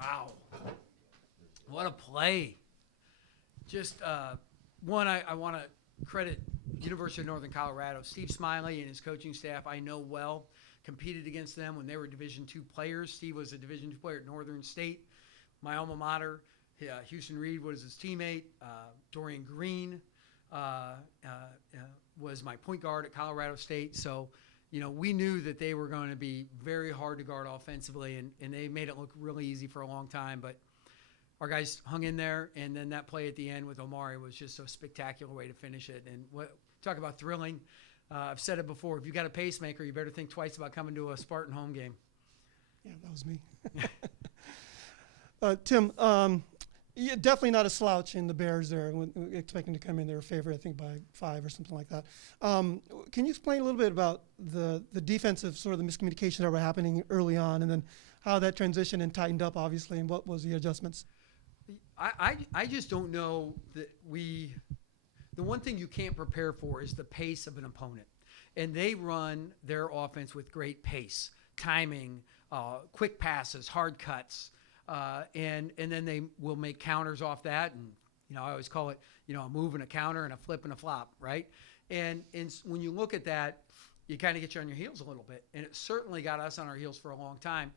Wow. What a play. Just one, I want to credit University of Northern Colorado. Steve Smiley and his coaching staff I know well. Competed against them when they were Division II players. Steve was a Division II player at Northern State, my alma mater. Houston Reed was his teammate. Dorian Green was my point guard at Colorado State. So, we knew that they were going to be very hard to guard offensively, and they made it look really easy for a long time. But our guys hung in there, and then that play at the end with Omari was just a spectacular way to finish it. And talk about thrilling. I've said it before. If you got a pacemaker, you better think twice about coming to a Spartan home game. Yeah, that was me. Tim, yeah, definitely not a slouch in the Bears there. Expecting to come in, they were favored, I think, by 5 or something like that. Can you explain a little bit about the defensive sort of the miscommunication that were happening early on, and then how that transitioned and tightened up, obviously, and what was the adjustments? I just don't know that the one thing you can't prepare for is the pace of an opponent. And they run their offense with great pace, timing, quick passes, hard cuts. And then they will make counters off that. And, I always call it, a move and a counter and a flip and a flop, right? And when you look at that, you kind of get you on your heels a little bit. And it certainly got us on our heels for a long time.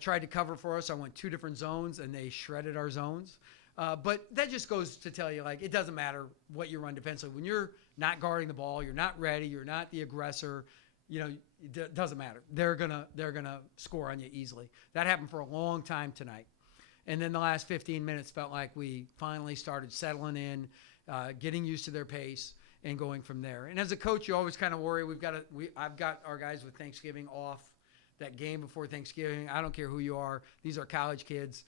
Tried to cover for us. I went 2 different zones, and they shredded our zones. But that just goes to tell you, it doesn't matter what you run defensively. When you're not guarding the ball, you're not ready, you're not the aggressor, it doesn't matter. They're gonna score on you easily. That happened for a long time tonight. And then the last 15 minutes felt like we finally started settling in, getting used to their pace, and going from there. And as a coach, you always kind of worry. I've got our guys with Thanksgiving off. That game before Thanksgiving, I don't care who you are. These are college kids.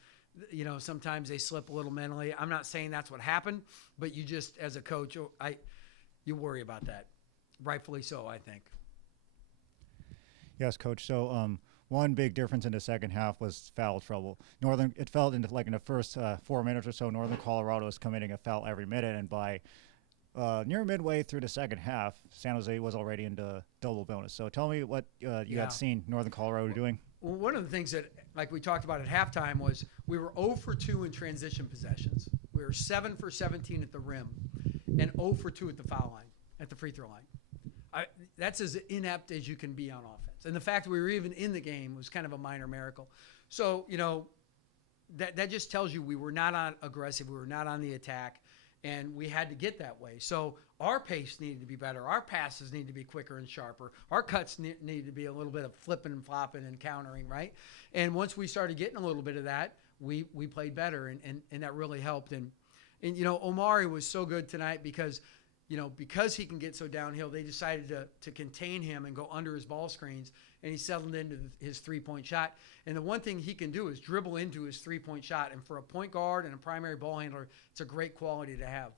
Sometimes they slip a little mentally. I'm not saying that's what happened, but you just, as a coach, you worry about that. Rightfully so, I think. Yes, Coach. So one big difference in the second half was foul trouble. It felt in the first 4 minutes or so, Northern Colorado was committing a foul every minute, and by near midway through the second half, San Jose was already into double bonus. So tell me what you had seen Northern Colorado doing. Well, one of the things that, like we talked about at halftime, was we were 0 for 2 in transition possessions. We were 7 for 17 at the rim and 0 for 2 at the foul line, at the free throw line. That's as inept as you can be on offense. And the fact that we were even in the game was kind of a minor miracle. So, that just tells you we were not on aggressive. We were not on the attack. And we had to get that way. So our pace needed to be better. Our passes need to be quicker and sharper. Our cuts need to be a little bit of flipping and flopping and countering, right? And once we started getting a little bit of that, we played better, and that really helped. And Omari was so good tonight because he can get so downhill, they decided to contain him and go under his ball screens, and he settled into his three-point shot. And the one thing he can do is dribble into his three-point shot. And for a point guard and a primary ball handler, it's a great quality to have.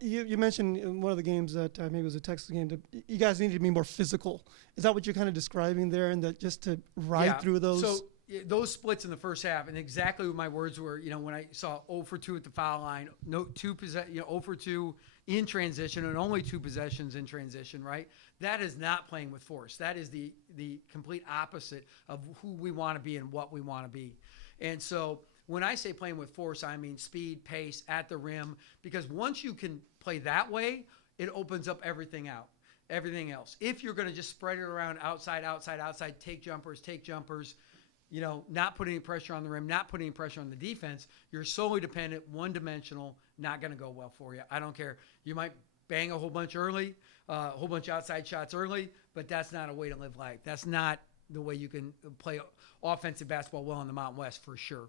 You mentioned in one of the games that maybe it was a Texas game that you guys needed to be more physical. Is that what you're kind of describing there, and that just to ride through those? So those splits in the first half, and exactly what my words were, when I saw 0 for 2 at the foul line, 0 for 2 in transition, and only 2 possessions in transition, right? That is not playing with force. That is the complete opposite of who we want to be and what we want to be. And so when I say playing with force, I mean speed, pace, at the rim, because once you can play that way, it opens up everything else. If you're going to just spread it around outside, take jumpers, not putting any pressure on the rim, not putting any pressure on the defense, you're solely dependent, one-dimensional, not going to go well for you. I don't care. You might bang a whole bunch early, a whole bunch of outside shots early, but that's not a way to live life. That's not the way you can play offensive basketball well in the Mountain West, for sure.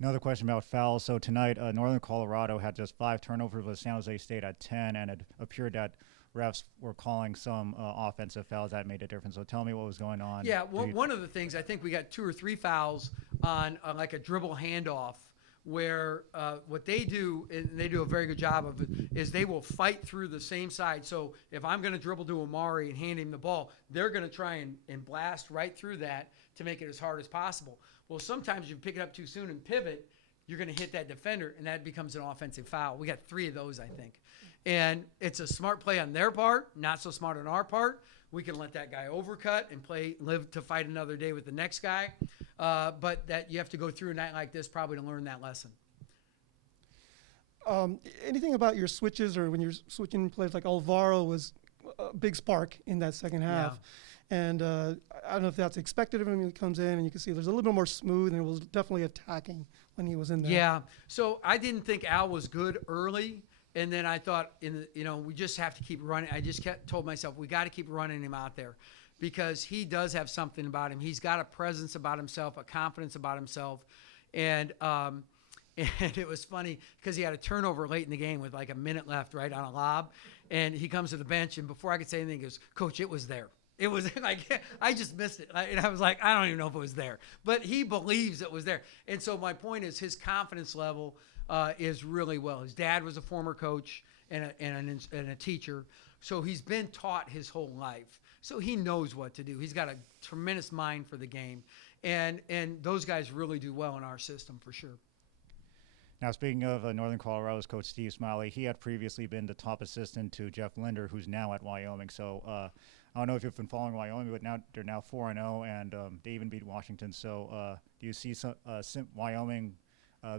Another question about fouls. So tonight, Northern Colorado had just 5 turnovers with San Jose State at 10, and it appeared that refs were calling some offensive fouls that made a difference. So tell me what was going on. Yeah, one of the things, I think we got 2 or 3 fouls on like a dribble handoff where what they do, and they do a very good job of it, is they will fight through the same side. So if I'm going to dribble to Omari and hand him the ball, they're going to try and blast right through that to make it as hard as possible. Well, sometimes you pick it up too soon and pivot, you're going to hit that defender, and that becomes an offensive foul. We got 3 of those, I think. And it's a smart play on their part, not so smart on our part. we can let that guy overcut and live to fight another day with the next guy. But that you have to go through a night like this probably to learn that lesson. Anything about your switches or when you're switching players, like Alvaro was a big spark in that second half. And I don't know if that's expected of him when he comes in, and you can see there's a little bit more smooth, and it was definitely attacking when he was in there. Yeah. So I didn't think Al was good early, and then I thought, we just have to keep running. I just told myself we got to keep running him out there because he does have something about him. He's got a presence about himself, a confidence about himself, and it was funny because he had a turnover late in the game with like a minute left, right, on a lob, and he comes to the bench, and before I could say anything, he goes, "Coach, it was there." It was like, I just missed it. And I was like, I don't even know if it was there. But he believes it was there. And so my point is his confidence level is really well. His dad was a former coach and a teacher. So he's been taught his whole life. So he knows what to do. He's got a tremendous mind for the game. And those guys really do well in our system for sure. Now, speaking of Northern Colorado's coach Steve Smiley, he had previously been the top assistant to Jeff Linder, who's now at Wyoming. So I don't know if you've been following Wyoming, but now they're 4-0, and they even beat Washington. So do you see Wyoming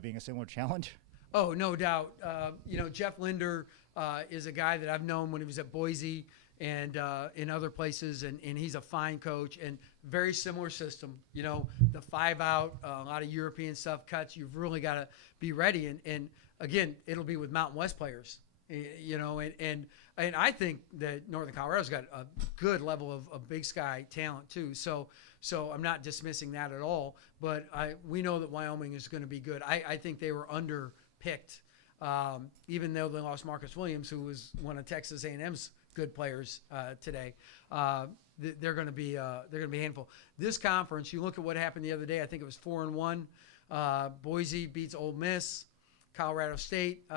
being a similar challenge? Oh, no doubt. Jeff Linder is a guy that I've known when he was at Boise and in other places, and he's a fine coach and very similar system. The 5-out, a lot of European stuff cuts. You've really got to be ready. And again, it'll be with Mountain West players, and I think that Northern Colorado's got a good level of Big Sky talent too. So I'm not dismissing that at all. But we know that Wyoming is going to be good. I think they were underpicked, even though they lost Marcus Williams, who was one of Texas A&M's good players today. They're going to be a handful. This conference, you look at what happened the other day. I think it was 4-1. Boise beats Ole Miss. Colorado State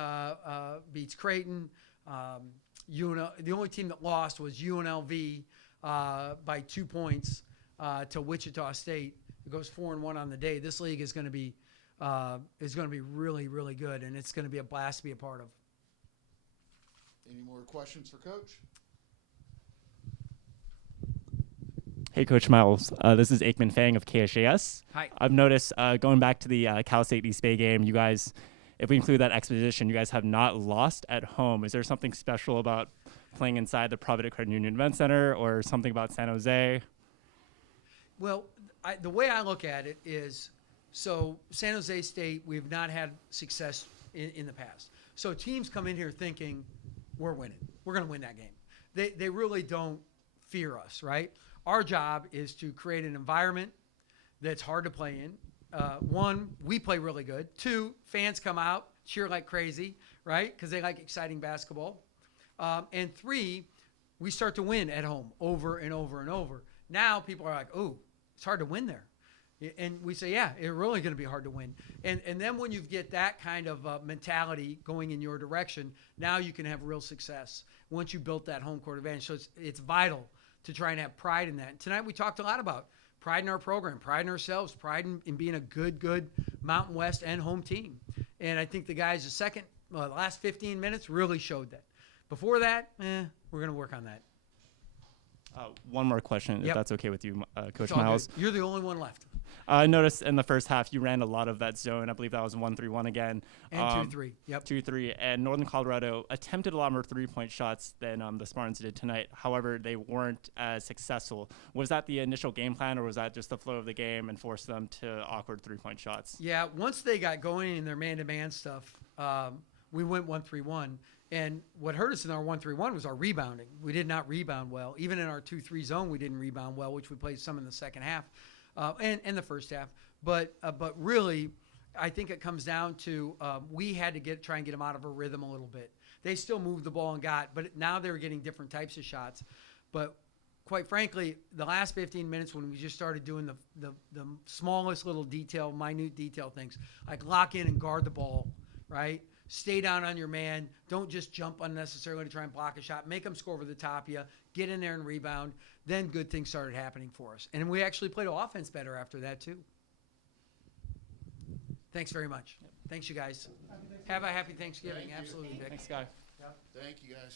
beats Creighton. The only team that lost was UNLV by 2 points to Wichita State. It goes 4-1 on the day. This league is going to be really, really good, and it's going to be a blast to be a part of. Any more questions for Coach? Hey, Coach Miles. This is Aikman Fang of KSJS. Hi. I've noticed going back to the Cal State East Bay game, you guys, if we include that expedition, you guys have not lost at home. Is there something special about playing inside the Provident Credit Union Event Center or something about San Jose? Well, the way I look at it is, so San Jose State, we've not had success in the past. So teams come in here thinking, we're winning. We're going to win that game. They really don't fear us, right? Our job is to create an environment that's hard to play in. One, we play really good. Two, fans come out, cheer like crazy, right? Because they like exciting basketball. And three, we start to win at home over and over and over. Now people are like, oh, it's hard to win there. And we say, yeah, it's really going to be hard to win. And then when you get that kind of mentality going in your direction, now you can have real success once you built that home court advantage. So it's vital to try and have pride in that. And tonight we talked a lot about pride in our program, pride in ourselves, pride in being a good Mountain West and home team. And I think the guys the last 15 minutes really showed that. Before that, we're going to work on that. One more question, if Yep. that's okay with you, Coach It's all Miles. good. You're the only one left. I noticed in the first half you ran a lot of that zone. I believe that was 1-3-1 again. And 2-3. Yep. 2-3. And Northern Colorado attempted a lot more three-point shots than the Spartans did tonight. However, they weren't as successful. Was that the initial game plan, or was that just the flow of the game and forced them to awkward three-point shots? Yeah, once they got going in their man-to-man stuff, we went 1-3-1. And what hurt us in our 1-3-1 was our rebounding. We did not rebound well. Even in our 2-3 zone, we didn't rebound well, which we played some in the second half and the first half. But really, I think it comes down to we had to try and get them out of a rhythm a little bit. They still moved the ball but now they were getting different types of shots. But quite frankly, the last 15 minutes when we just started doing the smallest little minute detail things, like lock in and guard the ball, right? Stay down on your man. Don't just jump unnecessarily to try and block a shot. Make them score over the top of you. Get in there and rebound. Then good things started happening for us. And we actually played offense better after that, too. Thanks very much. Thanks, you guys. Have a happy Thanksgiving. Thank you. Absolutely, Vic. Thanks, Guy. Thank you, guys.